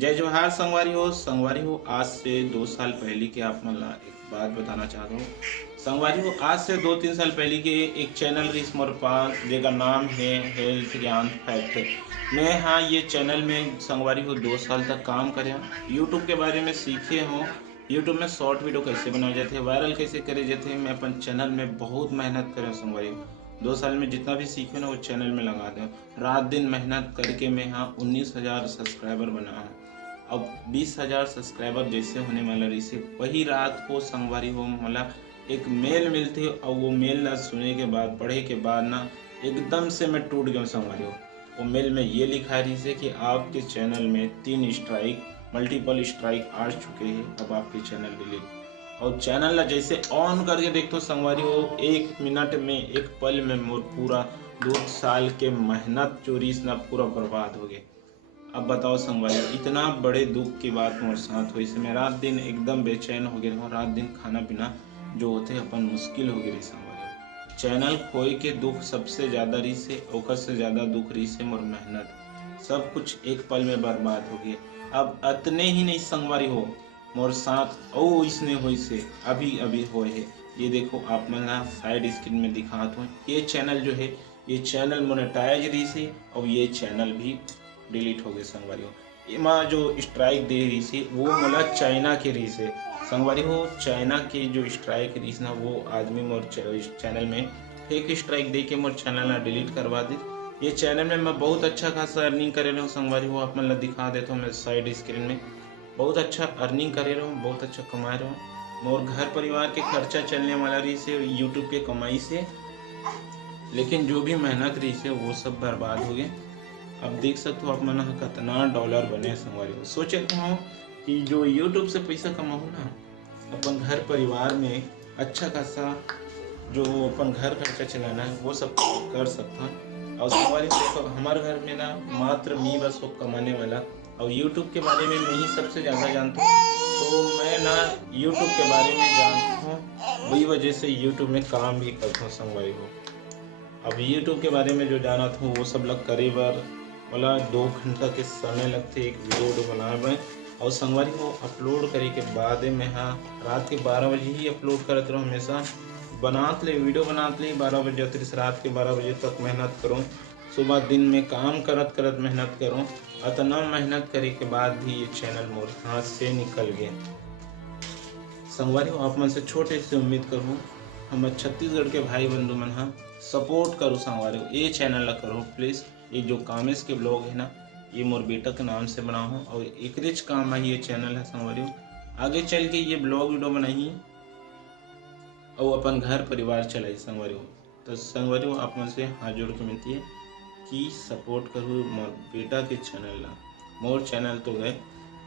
जय जोहार संगवारी हो आज से 2 साल पहले के आप मला एक बात बताना चाहता हूँ। संगवारी हो आज से 2-3 साल पहले के एक चैनल रही मोर पास जेका नाम है हेल्थ ज्ञान फैक्ट। मैं हाँ ये चैनल में संगवारी हो 2 साल तक काम करे यूट्यूब के बारे में सीखे हूँ। यूट्यूब में शॉर्ट वीडियो कैसे बनाए जाते हैं, वायरल कैसे करे जाते हैं, मैं अपन चैनल में बहुत मेहनत करे संगवारी हो। 2 साल में जितना भी सीखे ना वो चैनल में लगा दे, रात दिन मेहनत करके मैं हाँ 19,000 सब्सक्राइबर बना हूँ। अब 20,000 सब्सक्राइबर जैसे होने वाला रही वही रात को संगवारी हो मला एक मेल मिलती और वो मेल ना सुने के बाद पढ़े के बाद ना एकदम से मैं टूट गया संगवारी हो। वो मेल में ये लिखा रही से कि आपके चैनल में 3 स्ट्राइक मल्टीपल स्ट्राइक आ चुके हैं, अब आपके चैनल डिलीट। और चैनल ला जैसे ऑन करके देखते संगवारी हो 1 मिनट में 1 पल में मोर पूरा 2 साल के मेहनत चोरी ना पूरा बर्बाद हो गए। अब बताओ संगवारी इतना बड़े दुख की बात मोर साथ हुई से मैं रात दिन एकदम बेचैन हो गया। रात दिन खाना पीना जो होते अपन मुश्किल हो गई संगवारी। चैनल खोए के दुख सबसे ज़्यादा रही से ओकर से ज़्यादा दुख रही से मोर मेहनत सब कुछ एक पल में बर्बाद हो गए। अब इतने ही नहीं संगवारी हो मोर साथ ओ इसने हुई से अभी अभी हो है। ये देखो आप मैं साइड स्क्रीन में दिखाता हूँ, ये चैनल जो है ये चैनल मोनेटाइज रही से और ये चैनल भी डिलीट हो गए संगवारी हो। इमा जो स्ट्राइक दे रही थी वो मला चाइना के रही से संगवारी हो। चाइना के जो स्ट्राइक रही ना वो आदमी मोर चैनल में फेक स्ट्राइक दे के मोर चैनल ना डिलीट करवा दी। ये चैनल में मैं बहुत अच्छा खासा अर्निंग करे रहा हूँ संगवारी हो। आप मतलब दिखा देता हूँ मैं साइड स्क्रीन में बहुत अच्छा अर्निंग करे रहा हूँ, बहुत अच्छा कमा रहा हूँ। मोर घर परिवार के खर्चा चलने वाला रही से यूट्यूब के कमाई से, लेकिन जो भी मेहनत रही से वो सब बर्बाद हो गए। अब देख सकते हो आप मन कितना डॉलर बने संगवारी हो। सोचे हो कि जो यूट्यूब से पैसा कमाओ ना अपन घर परिवार में अच्छा खासा जो अपन घर खर्चा चलाना है वो सब कर सकता है। और संगवारी देखो हमारे घर में ना मात्र मी बस वो कमाने वाला और यूट्यूब के बारे में मैं ही सबसे ज़्यादा जानता हूँ। तो मैं ना यूट्यूब के बारे में जानता हूँ, वही वजह से यूट्यूब में काम भी करता हूँ संगवारी हो। अब यूट्यूब के बारे में जो जाना था वो सब लग करे बार वाला 2 घंटा के समय लगते एक वीडियो बनाने में। और संगवारी को अपलोड करे के बाद में हाँ रात के 12 बजे ही अपलोड करते रहो। हमेशा बनाते ले वीडियो बनाते ले 12 बजे तो रात के 12 बजे तक मेहनत करूँ, सुबह दिन में काम करत करत मेहनत करूँ। इतना मेहनत करे के बाद भी ये चैनल मोर हाथ से निकल गए संगवारी। आप मन से छोटे से उम्मीद करूँ हम छत्तीसगढ़ के भाई बंधु मन हाँ सपोर्ट करो संगवारी ये चैनल ला करो प्लीज़। ये जो कामेश के ब्लॉग है ना ये मोर बेटा के नाम से बना हूँ और एक रिच काम है ये चैनल है संगवारी। आगे चल के ये ब्लॉग वीडियो बनाई और अपन घर परिवार चलाई संगवारी। तो संगवारी आप मन से हाथ जोड़ के मिलती है कि सपोर्ट करो मोर बेटा के चैनल ला। मोर चैनल तो गए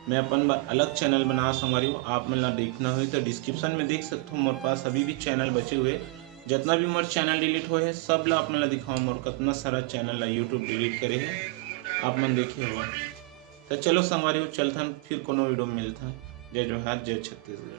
मैं अपन अलग चैनल बना संगवारी। आप मन ला देखना हो तो डिस्क्रिप्शन में देख सकते हो मोर पास अभी भी चैनल बचे हुए। जितना भी मोर चैनल डिलीट हुए है सब ला आप मन ला दिखाओ मोर कितना सारा चैनल ला यूट्यूब डिलीट करे है आप मन देखे हुआ। तो चलो संगवारी चलता फिर कोनो वीडियो में मिलता। जय जोहार जय छत्तीसगढ़।